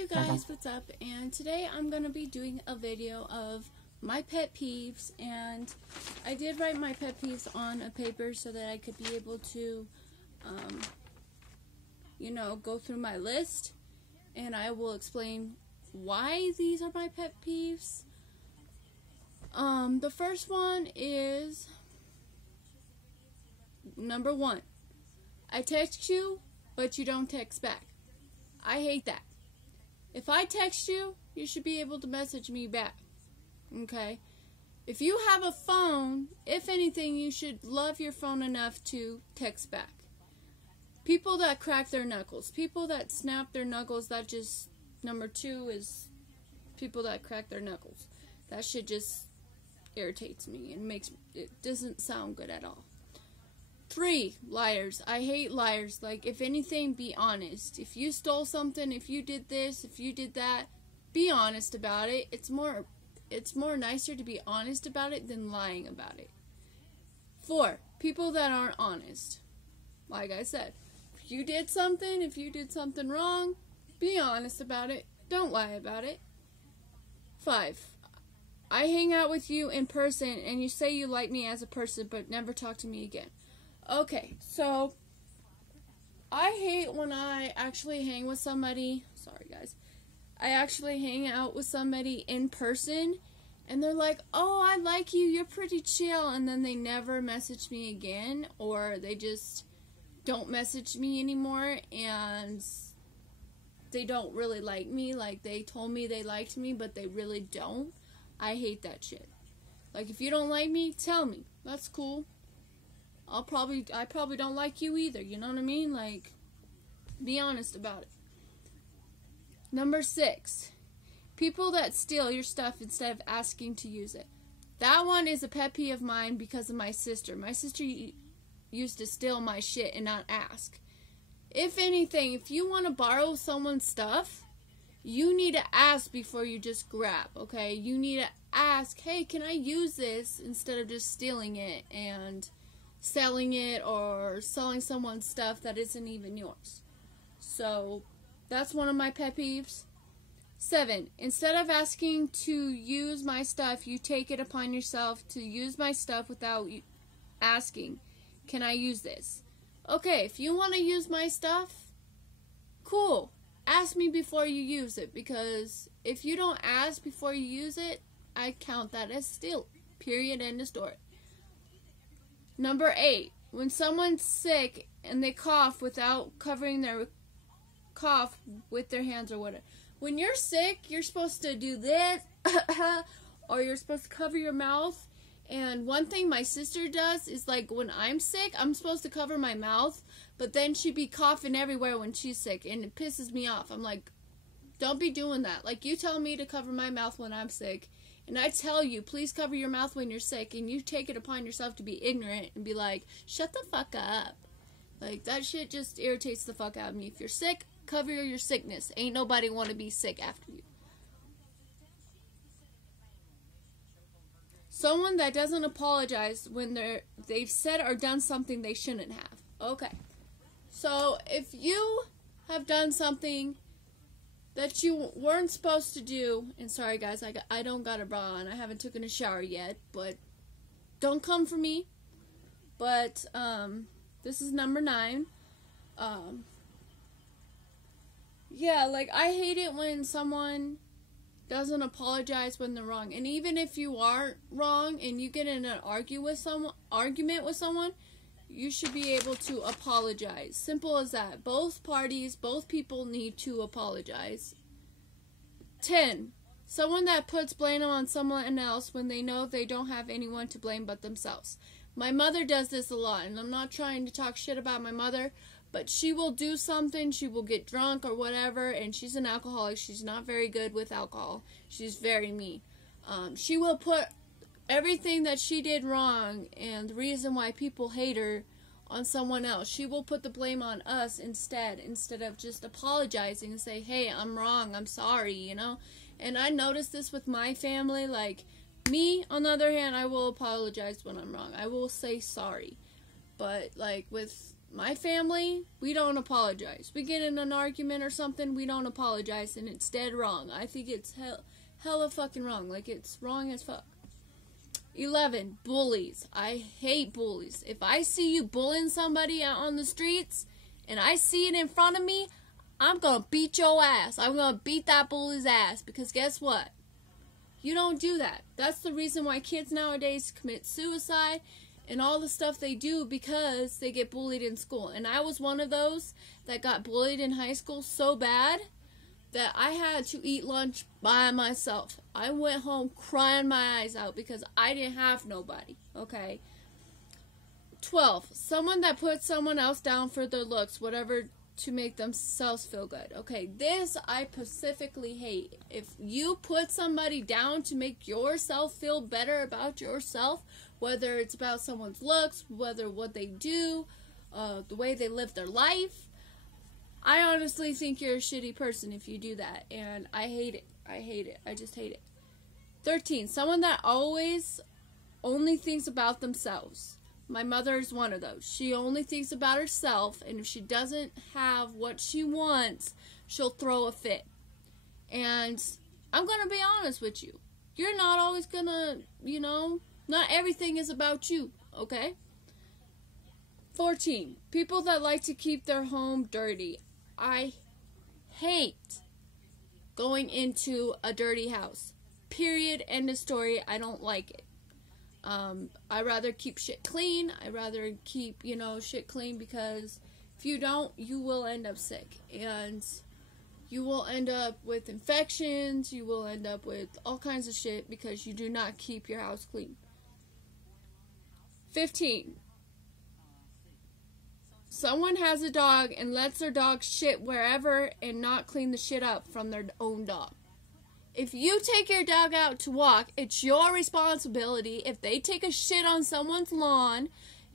Hey you guys, what's up? And today I'm going to be doing a video of my pet peeves, and I did write my pet peeves on a paper so that I could be able to, go through my list, and I will explain why these are my pet peeves. The first one is, number 1, I text you, but you don't text back. I hate that. If I text you, you should be able to message me back. Okay? If you have a phone, if anything, you should love your phone enough to text back. People that crack their knuckles, people that snap their knuckles, that just, number 2 is people that crack their knuckles. That shit just irritates me and it doesn't sound good at all. 3, liars. I hate liars. Like, if anything, be honest. If you stole something, if you did this, if you did that, be honest about it. It's more nicer to be honest about it than lying about it. 4, people that aren't honest. Like I said, if you did something wrong, be honest about it. Don't lie about it. 5, I hang out with you in person and you say you like me as a person but never talk to me again. Okay, so I hate when I actually hang with somebody. Sorry, guys. I actually hang out with somebody in person, and they're like, "Oh, I like you. You're pretty chill," and then they never message me again, or they just don't message me anymore, and they don't really like me. Like, they told me they liked me, but they really don't. I hate that shit. Like, if you don't like me, tell me. That's cool. I probably don't like you either, you know what I mean? Like, be honest about it. Number 6, people that steal your stuff instead of asking to use it. That one is a pet peeve of mine because of my sister. My sister used to steal my shit and not ask. If anything, if you want to borrow someone's stuff, you need to ask before you just grab, okay? You need to ask, "Hey, can I use this?" instead of just stealing it and selling it or selling someone's stuff that isn't even yours. So that's one of my pet peeves. 7, instead of asking to use my stuff, you take it upon yourself to use my stuff without asking, "Can I use this?" Okay, if you want to use my stuff, cool. Ask me before you use it, because if you don't ask before you use it, I count that as stealing. Period. End of story. Number 8, when someone's sick and they cough without covering their cough with their hands or whatever. When you're sick, you're supposed to do this, or you're supposed to cover your mouth. And one thing my sister does is, like, when I'm sick, I'm supposed to cover my mouth, but then she'd be coughing everywhere when she's sick, and it pisses me off. I'm like, don't be doing that. Like, you tell me to cover my mouth when I'm sick, and I tell you, please cover your mouth when you're sick, and you take it upon yourself to be ignorant and be like, shut the fuck up. Like, that shit just irritates the fuck out of me. If you're sick, cover your sickness. Ain't nobody want to be sick after you. Someone that doesn't apologize when they've said or done something they shouldn't have. Okay. So, if you have done something that you weren't supposed to do, and sorry guys, I don't got a bra on, I haven't taken a shower yet, but don't come for me. But this is number 9. Yeah, like, I hate it when someone doesn't apologize when they're wrong. And even if you are wrong and you get in an argument with someone, you should be able to apologize. Simple as that. Both parties, both people need to apologize. 10, someone that puts blame on someone else when they know they don't have anyone to blame but themselves. My mother does this a lot, and I'm not trying to talk shit about my mother, but she will do something, she will get drunk or whatever, and she's an alcoholic. She's not very good with alcohol. She's very mean. She will put everything that she did wrong and the reason why people hate her on someone else. She will put the blame on us instead of just apologizing and say, "Hey, I'm wrong, I'm sorry," you know? And I noticed this with my family. Like, me, on the other hand, I will apologize when I'm wrong. I will say sorry. But, like, with My family, we don't apologize. We get in an argument or something, we don't apologize, and it's dead wrong. I think it's hella fucking wrong. Like, it's wrong as fuck. 11, bullies. I hate bullies. If I see you bullying somebody out on the streets, and I see it in front of me, I'm gonna beat your ass. I'm gonna beat that bully's ass, because guess what? You don't do that. That's the reason why kids nowadays commit suicide and all the stuff they do, because they get bullied in school. And I was one of those that got bullied in high school so bad that I had to eat lunch by myself. I went home crying my eyes out because I didn't have nobody, okay? 12, someone that puts someone else down for their looks, whatever, to make themselves feel good. Okay, this I specifically hate. If you put somebody down to make yourself feel better about yourself, whether it's about someone's looks, whether what they do, the way they live their life, I honestly think you're a shitty person if you do that, and I hate it. I hate it. I just hate it. 13, someone that always only thinks about themselves. My mother is one of those. She only thinks about herself, and if she doesn't have what she wants, she'll throw a fit. And I'm going to be honest with you. You're not always going to, not everything is about you, okay? 14, people that like to keep their home dirty. I hate going into a dirty house. Period. End of story. I don't like it. I rather keep shit clean. I rather keep, shit clean, because if you don't, you will end up sick. And you will end up with infections. You will end up with all kinds of shit because you do not keep your house clean. 15. Someone has a dog and lets their dog shit wherever and not clean the shit up from their own dog. If you take your dog out to walk, it's your responsibility. If they take a shit on someone's lawn,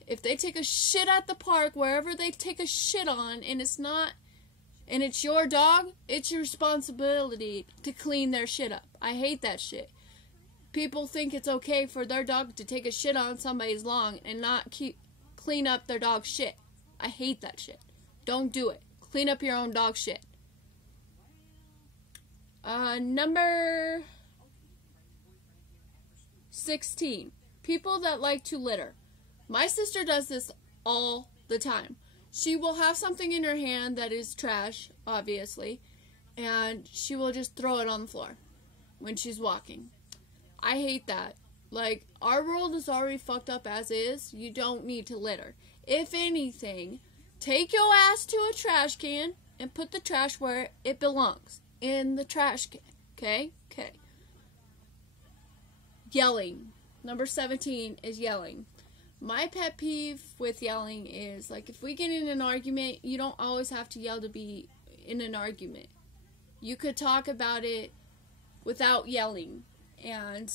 if they take a shit at the park, wherever they take a shit on, and it's your dog, it's your responsibility to clean their shit up. I hate that shit. People think it's okay for their dog to take a shit on somebody's lawn and not clean up their dog's shit. I hate that shit. Don't do it. Clean up your own dog shit. Number 16. People that like to litter. My sister does this all the time. She will have something in her hand that is trash, obviously, and she will just throw it on the floor when she's walking. I hate that. Like, our world is already fucked up as is. You don't need to litter. If anything, take your ass to a trash can and put the trash where it belongs. In the trash can. Okay? Okay. Yelling. Number 17 is yelling. My pet peeve with yelling is, like, if we get in an argument, you don't always have to yell to be in an argument. You could talk about it without yelling. And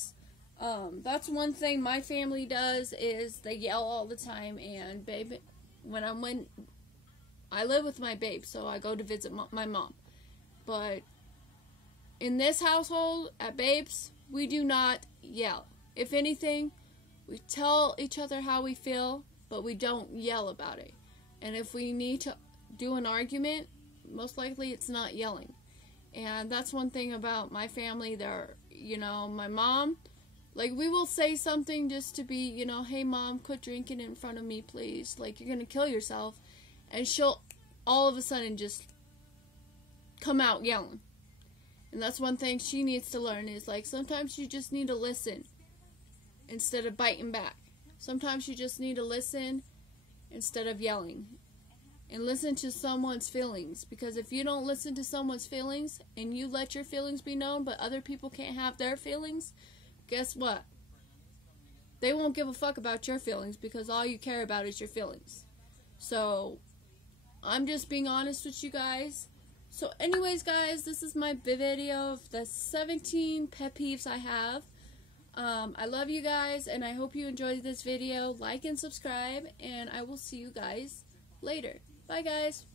that's one thing my family does, is they yell all the time. And babe, when I live with my babe, so I go to visit my mom. But in this household, at Babe's, we do not yell. If anything, we tell each other how we feel, but we don't yell about it. And if we need to do an argument, most likely it's not yelling. And that's one thing about my family. My mom, like, we will say something just to be, hey mom, quit drinking in front of me, please. Like, you're gonna kill yourself. And she'll all of a sudden just come out yelling. And that's one thing she needs to learn, is, like, sometimes you just need to listen instead of biting back. Sometimes you just need to listen instead of yelling. And listen to someone's feelings. Because if you don't listen to someone's feelings and you let your feelings be known, but other people can't have their feelings, guess what? They won't give a fuck about your feelings, because all you care about is your feelings. So, I'm just being honest with you guys. So anyways, guys, this is my video of the 17 pet peeves I have. I love you guys, and I hope you enjoyed this video. Like and subscribe, and I will see you guys later. Bye, guys.